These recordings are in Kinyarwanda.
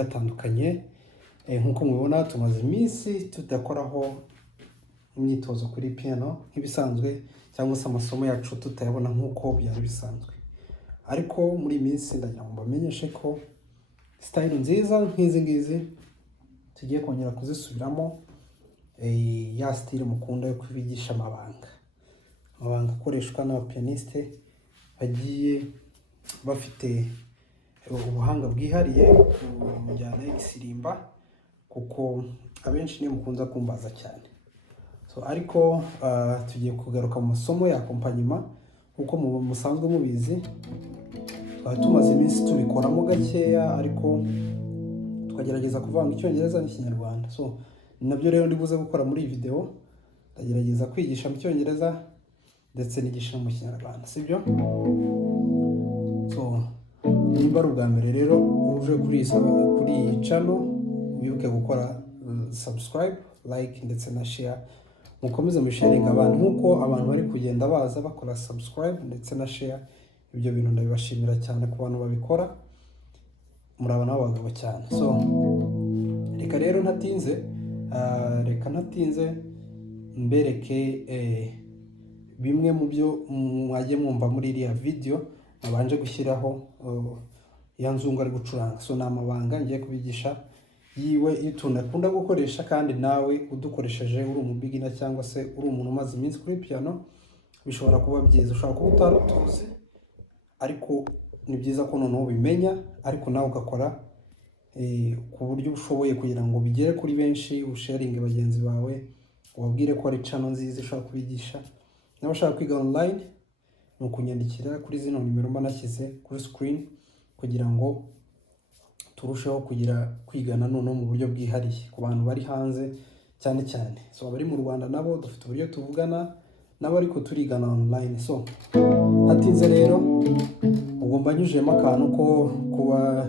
atandukanye nkuko mubibona tumaze iminsi tudakoraho imyitozo kuri piano nk'ibisanzwe cyangwa se amasomo yacu tutayabona nkuko byari bisanzwe, ariko muri iyi minsi ndagira ngo mbamenyeshe ko style nziza nk'izi ngizi tugiye kongera kuzisubiramo, ya style mukunda yo kwigisha amabanga akoreshwa n'abapianiste bagiye bafite ubuhanga bwihariye mu njyana y'igisirimba, kuko abenshi niyo mukunza kumbaza cyane. Ariko tugiye kugaruka mu masomo ya accompagnement kuko musanzwe mubizi tumaze iminsi tubikoramo gakeya, ariko tukagerageza kuvanga icyongereza n'ikinyarwanda. Nabyo rero ndibuze gukora muri iyi video, ndagerageza kwigisha mu cyongereza ndetse nigisha mu kinyarwanda, sibyo? Niba ari ubwa mbere rero uje kuri iyi channel, wibuke gukora subscribe, like ndetse na share, mukomeze musharinga abantu nkuko abantu bari kugenda baza bakora subscribe ndetse na share. Ibyo bintu ndabibashimira cyane ku bantu babikora, murabana abagabo cyane. Reka rero ntatinze mbereke bimwe mu byo mwagiye mwumva muri iriya video nabanje gushyiraho ya Nzungu ari gucuranga. Ni amabanga ngiye kubigisha yiwe ituntu akunda gukoresha, kandi nawe udukoresheje uri umu beginner cyangwa se uri umuntu umaze iminsi kuri piano bishobora kuba byiza. Ushobora kuba utarutuzi, ariko ni byiza ko noneho ubimenya, ariko nawe ugakora ku buryo ushoboye kugira ngo bigere kuri benshi, usharinge bagenzi bawe, ubabwire ko ari channel nziza ushaka kubigisha. N'abashaka kwiga online ni ukunyandikira kuri zino nimero mba nashyize kuri screen kugira ngo turusheho kwigana noneho mu buryo bwihariye ku bantu bari hanze cyane cyane. Abari mu Rwanda nabo dufite uburyo tuvugana nabo, ariko turigana online. Hatinze rero ugomba nyujemo akantu ko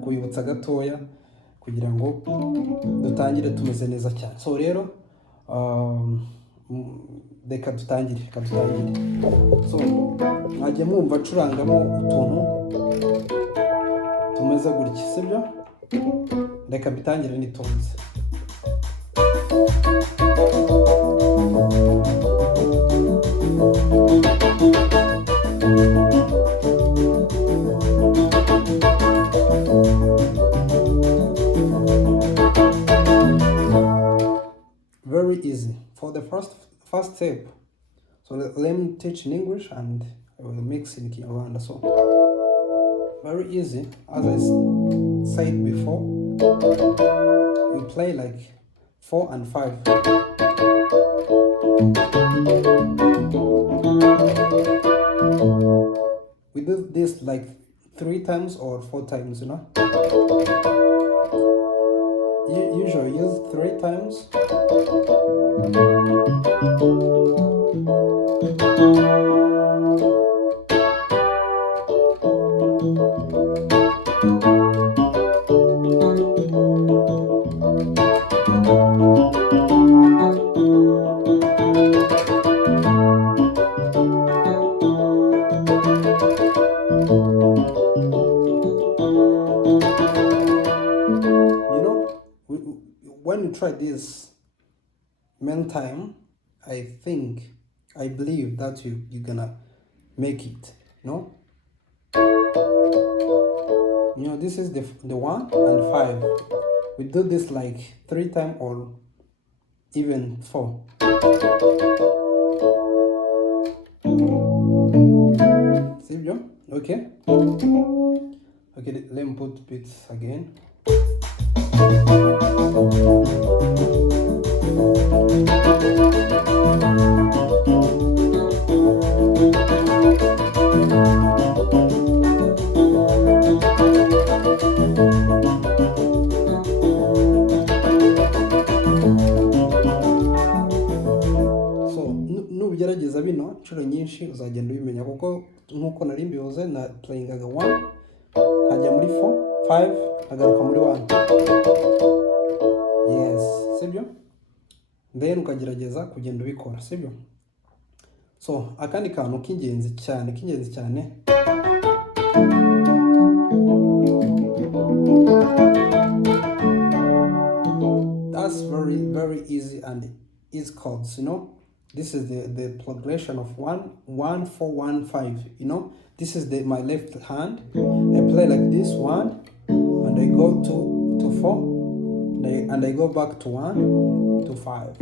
kubibutsa gatoya kugira ngo dutangire tumeze neza cyane. Rero reka dutangire. Mwajya mwumva acurangamo utuntu tumeze gutya, sibyo? Reka bitangire nitonze. Very easy for the first step. Let me teach in English and I will mix in Kinyarwanda. Very easy, as I said before, we play like 4 and 5. We do this like 3 times or 4 times, you know. You usually use 3 times. When you try this many time, I believe that you're gonna make it, no? This is the 1 and 5. We do this like 3 times or even 4. See, okay? Okay, let me put beats again. uzagenda ubimenya kuko nkuko nari mbivuze na playingaga 1 nkajya muri 4 5 agaruka muri 1. Yes, sibyo? Then ukagerageza kugenda ubikora, sibyo? So akandi kantu k'ingenzi cyane that's very easy and easy chords, you know. This is the progression of 1 1 4 1 5, you know. This is my left hand. I play like this 1 and I go to 4 and I go back to 1 to 5.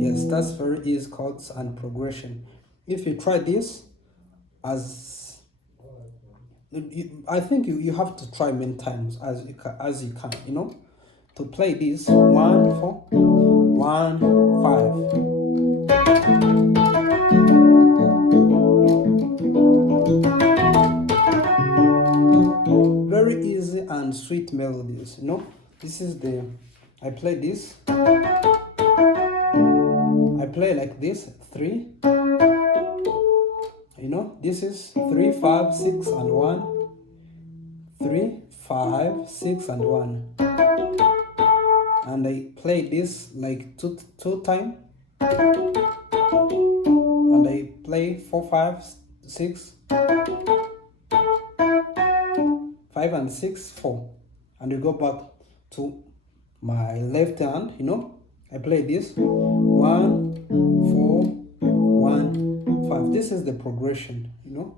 Yes, that's very easy chords and progression. If you try this, I think you have to try many times as you can, you know, to play this 1 4 1 5. Very easy and sweet melodies, you know. This is I play this. I play like this 3. You know, this is 3 5 6 and 1. 3 5 6 and 1. And I play this like two time. And I play 4 5 6 5 and 6 4. And you go back to my left hand, you know. I play this 1 4 1 5. This is the progression, you know.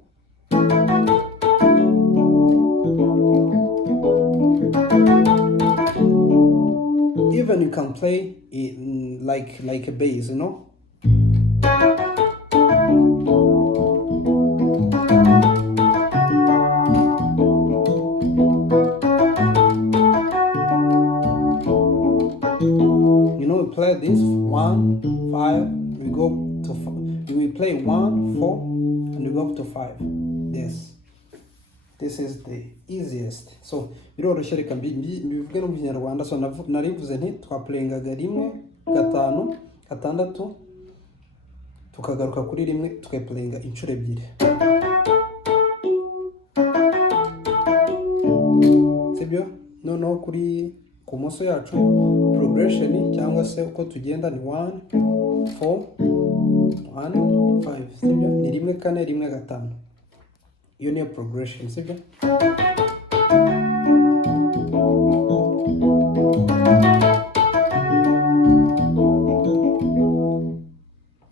Even you can play it like a bass, you know. You know, we play this 1 5. We go to 5. We play 1 4 and we go up to 5. This is the easiest. So biroroshye reka mbivuge no mu Kinyarwanda. So narivuze nti twaplayingaga 1 5 6 tukagaruka kuri 1 tukaplayinga inshuro 2. Sibyo? Noneho kuri kumoso yacu progression cyangwa se uko tugenda ni 1 4 1 5. Sibyo? Ni 1 4 1 5. Iyo niyo progression, sibyo?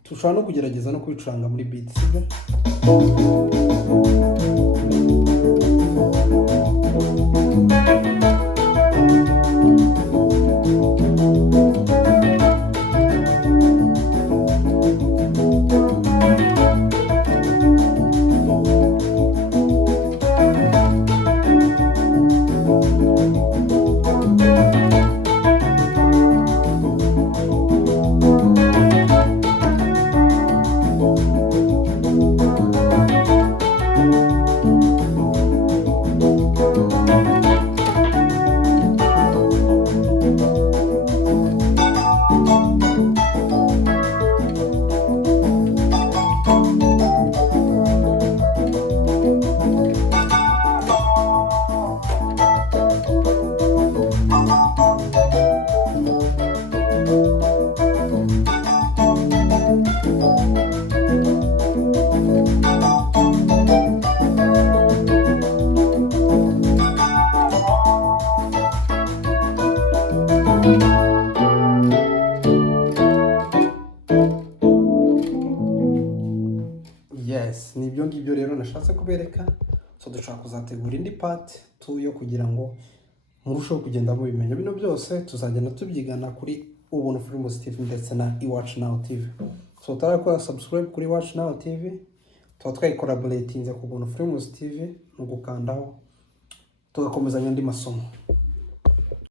Tushobora no kugerageza no kubicuranga muri beat, sibyo? Yes, nibyo ngibyo rero nashatse kubereka. So dushaka kuzategura indi part 2 yo kugira ngo murusheho kugenda mu bimenya bino byose tuzagenda tubyigana kuri Ubuntu Filmz TV ndetse na iWatch Now TV. So tarakora subscribe kuri Watch Now TV. Twatwaye collaborating ku Ubuntu Filmz TV no gukandaho tugakomezanya andi masomo.